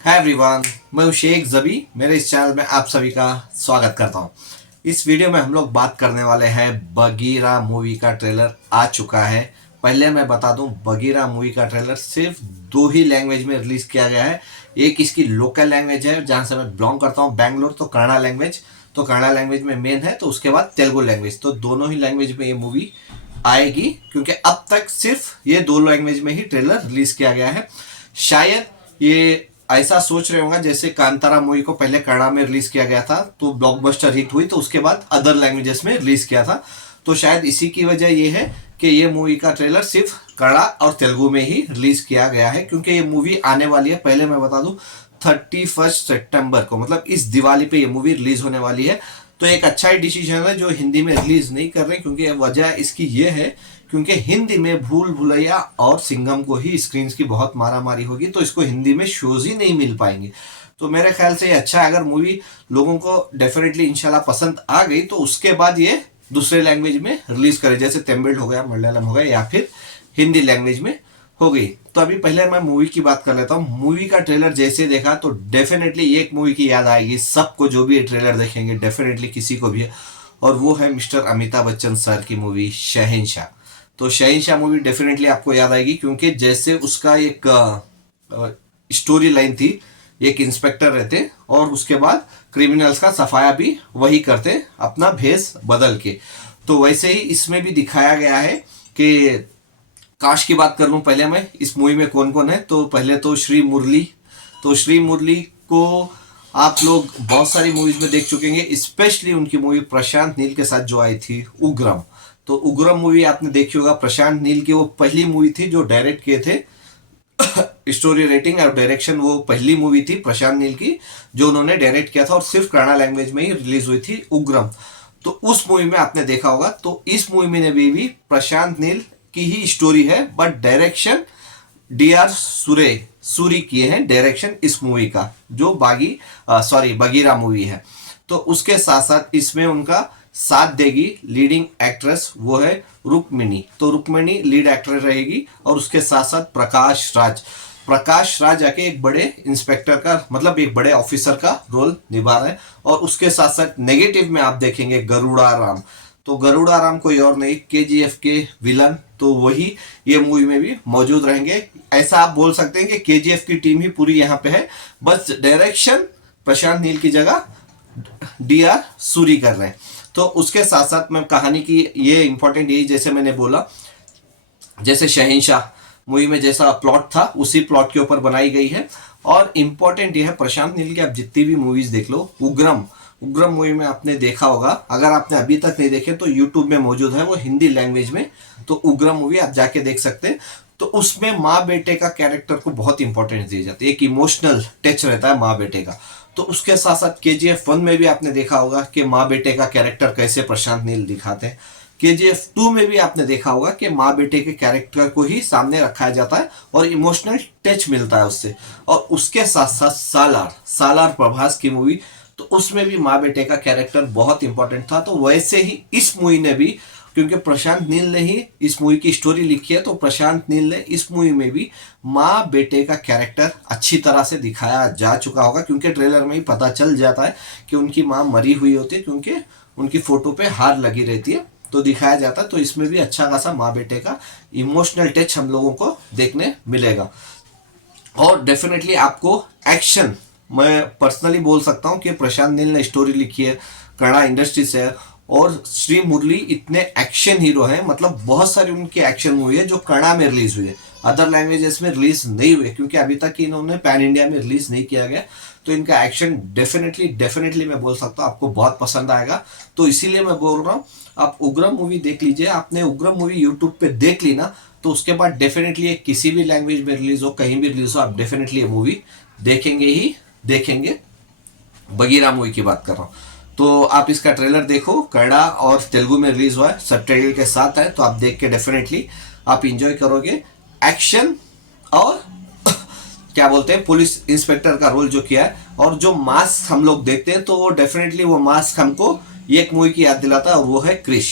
Hi everyone, मैं हूं शेख जबी। मेरे इस चैनल में आप सभी का स्वागत करता हूं। इस वीडियो में हम लोग बात करने वाले हैं बगीरा मूवी का ट्रेलर आ चुका है। पहले मैं बता दूं, बगीरा मूवी का ट्रेलर सिर्फ दो ही लैंग्वेज में रिलीज किया गया है। एक इसकी लोकल लैंग्वेज है जहां से मैं बिलोंग करता हूं, बैंगलोर, तो कन्नड़ा लैंग्वेज। तो कन्नड़ा लैंग्वेज में मेन है, तो उसके बाद तेलुगु लैंग्वेज। तो दोनों ही लैंग्वेज में ये मूवी आएगी, क्योंकि अब तक सिर्फ ये दो लैंग्वेज में ही ट्रेलर रिलीज किया गया है। शायद ये ऐसा सोच रहे होंगे जैसे कांतारा मूवी को पहले कन्नड़ा में रिलीज किया गया था, तो ब्लॉकबस्टर हिट हुई, तो उसके बाद अदर लैंग्वेजेस में रिलीज किया था। तो शायद इसी की वजह ये है कि ये मूवी का ट्रेलर सिर्फ कन्नड़ा और तेलुगु में ही रिलीज किया गया है, क्योंकि ये मूवी आने वाली है। पहले मैं बता दूं, 31 सितंबर को, मतलब इस दिवाली पे ये मूवी रिलीज होने वाली है। तो एक अच्छा ही डिसीजन है जो हिंदी में रिलीज नहीं कर रहे, क्योंकि वजह इसकी ये है क्योंकि हिंदी में भूल भुलैया और सिंघम को ही स्क्रीन की बहुत मारा मारी होगी, तो इसको हिंदी में शोज ही नहीं मिल पाएंगे। तो मेरे ख्याल से ये अच्छा है। अगर मूवी लोगों को डेफिनेटली इंशाल्लाह पसंद आ गई, तो उसके बाद ये दूसरे लैंग्वेज में रिलीज करे, जैसे तमिल हो गया, मलयालम हो गया, या फिर हिंदी लैंग्वेज में हो गई। तो अभी पहले मैं मूवी की बात कर लेता हूँ। मूवी का ट्रेलर जैसे देखा तो डेफिनेटली एक मूवी की याद आएगी सबको, जो भी ये ट्रेलर देखेंगे डेफिनेटली किसी को भी है, और वो है मिस्टर अमिताभ बच्चन सर की मूवी शहंशाह। तो शहंशाह मूवी डेफिनेटली आपको याद आएगी, क्योंकि जैसे उसका एक स्टोरी लाइन थी, एक इंस्पेक्टर रहते और उसके बाद क्रिमिनल्स का सफाया भी वही करते अपना भेष बदल के। तो वैसे ही इसमें भी दिखाया गया है कि कास्ट की बात कर लूं पहले मैं, इस मूवी में कौन कौन है। तो पहले तो श्री मुरली। तो श्री मुरली को आप लोग बहुत सारी मूवीज में देख चुके हैं, स्पेशली उनकी मूवी प्रशांत नील के साथ जो आई थी उग्रम। तो उग्रम मूवी आपने देखी होगा। प्रशांत नील की वो पहली मूवी थी जो डायरेक्ट किए थे। स्टोरी राइटिंग और डायरेक्शन वो पहली मूवी थी प्रशांत नील की जो उन्होंने डायरेक्ट किया था, और सिर्फ कन्नड़ा लैंग्वेज में ही रिलीज हुई थी उग्रम। तो उस मूवी में आपने देखा होगा। तो इस मूवी में भी प्रशांत नील की ही स्टोरी है, but direction D R Suri किए हैं डायरेक्शन इस मूवी का, जो बगीरा मूवी है। तो उसके साथ साथ इसमें उनका साथ देगी लीडिंग एक्ट्रेस, वो है रुक्मिणी। तो रुक्मिणी लीड एक्टर रहेगी, और उसके साथ साथ प्रकाश राज आके एक बड़े इंस्पेक्टर का, मतलब एक बड़े ऑफिसर का रोल निभा रहे हैं। और उसके साथ साथ नेगेटिव में आप देखेंगे गरुड़ा राम। तो गरुड़ा राम कोई और नहीं, केजीएफ के विलन, तो वही ये मूवी में भी मौजूद रहेंगे। ऐसा आप बोल सकते हैं कि केजीएफ की टीम ही पूरी यहाँ पे है, बस डायरेक्शन प्रशांत नील की जगह डी आर सूरी कर रहे हैं। तो उसके साथ साथ मैं कहानी की ये इंपॉर्टेंट यही, जैसे मैंने बोला, जैसे शहंशाह मूवी में जैसा प्लॉट था उसी प्लॉट के ऊपर बनाई गई है। और इम्पोर्टेंट ये है, प्रशांत नील की आप जितनी भी मूवीज देख लो, उग्रम मूवी में आपने देखा होगा, अगर आपने अभी तक नहीं देखे तो यूट्यूब में मौजूद है वो हिंदी लैंग्वेज में। तो उग्रम मूवी आप जाके देख सकते हैं। तो उसमें माँ बेटे का कैरेक्टर को बहुत इंपॉर्टेंस दी जाती है, एक इमोशनल टच रहता है माँ बेटे का। तो उसके साथ साथ KGF 1 में भी आपने देखा होगा कि माँ बेटे का कैरेक्टर कैसे प्रशांत नील दिखाते हैं। KGF 2 में भी आपने देखा होगा कि माँ बेटे के कैरेक्टर को ही सामने रखा जाता है और इमोशनल टच मिलता है उससे। और उसके साथ साथ सालार प्रभास की मूवी, तो उसमें भी माँ बेटे का कैरेक्टर बहुत इंपॉर्टेंट था। तो वैसे ही इस मूवी ने भी, क्योंकि प्रशांत नील ने ही इस मूवी की स्टोरी लिखी है, तो प्रशांत नील ने इस मूवी में भी माँ बेटे का कैरेक्टर अच्छी तरह से दिखाया जा चुका होगा, क्योंकि ट्रेलर में ही पता चल जाता है कि उनकी माँ मरी हुई होती है, क्योंकि उनकी फोटो पे हार लगी रहती है, तो दिखाया जाता है। तो इसमें भी अच्छा खासा माँ बेटे का इमोशनल टच हम लोगों को देखने मिलेगा। और डेफिनेटली आपको एक्शन, मैं पर्सनली बोल सकता हूँ कि प्रशांत नील ने स्टोरी लिखी है, कन्नड़ा इंडस्ट्री से है, और श्री मुरली इतने एक्शन हीरो हैं, मतलब बहुत सारी उनकी एक्शन मूवी है जो कन्नड़ा में रिलीज हुई है, अदर लैंग्वेजेस में रिलीज नहीं हुए, क्योंकि अभी तक इन्होंने पैन इंडिया में रिलीज नहीं किया गया। तो इनका एक्शन डेफिनेटली मैं बोल सकता हूँ आपको बहुत पसंद आएगा। तो इसीलिए मैं बोल रहा हूँ आप उग्रम मूवी देख लीजिए। आपने उग्रम मूवी यूट्यूब पे देख ली ना, तो उसके बाद डेफिनेटली किसी भी लैंग्वेज में रिलीज हो, कहीं भी रिलीज हो, आप डेफिनेटली ये मूवी देखेंगे ही देखेंगे। बगीरा मूवी की बात कर रहा हूँ। तो आप इसका ट्रेलर देखो, कन्नड़ा और तेलुगु में रिलीज हुआ है, सब टाइटल के साथ है, तो आप देख के डेफिनेटली आप इंजॉय करोगे। एक्शन और क्या बोलते हैं, पुलिस इंस्पेक्टर का रोल जो किया है, और जो मास्क हम लोग देखते हैं, तो वो डेफिनेटली वो मास्क हमको एक मूवी की याद दिलाता है, और वो है क्रिश।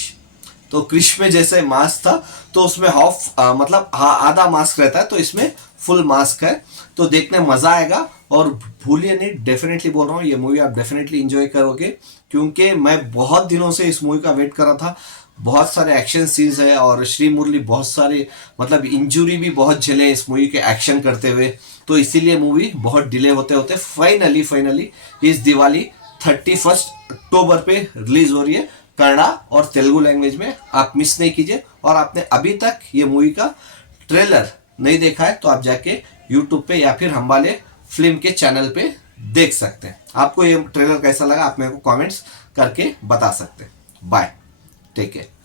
तो क्रिश में जैसे मास्क था, तो उसमें हाफ मतलब आधा मास्क रहता है, तो इसमें फुल मास्क है, तो देखने मज़ा आएगा। और भूलिए नहीं, डेफिनेटली बोल रहा हूँ, ये मूवी आप डेफिनेटली इंजॉय करोगे, क्योंकि मैं बहुत दिनों से इस मूवी का वेट कर रहा था। बहुत सारे एक्शन सीन्स है और श्री मुरली बहुत सारे मतलब इंजुरी भी बहुत झेले इस मूवी के एक्शन करते हुए, तो इसीलिए मूवी बहुत डिले होते होते फाइनली इस दिवाली 31 अक्टूबर पे रिलीज हो रही है कन्नड़ा और तेलुगु लैंग्वेज में। आप मिस नहीं कीजिए। और आपने अभी तक ये मूवी का ट्रेलर नहीं देखा है तो आप जाके यूट्यूब पे या फिर हम वाले फिल्म के चैनल पे देख सकते हैं। आपको ये ट्रेलर कैसा लगा आप मेरे को कमेंट्स करके बता सकते हैं। Bye, take care.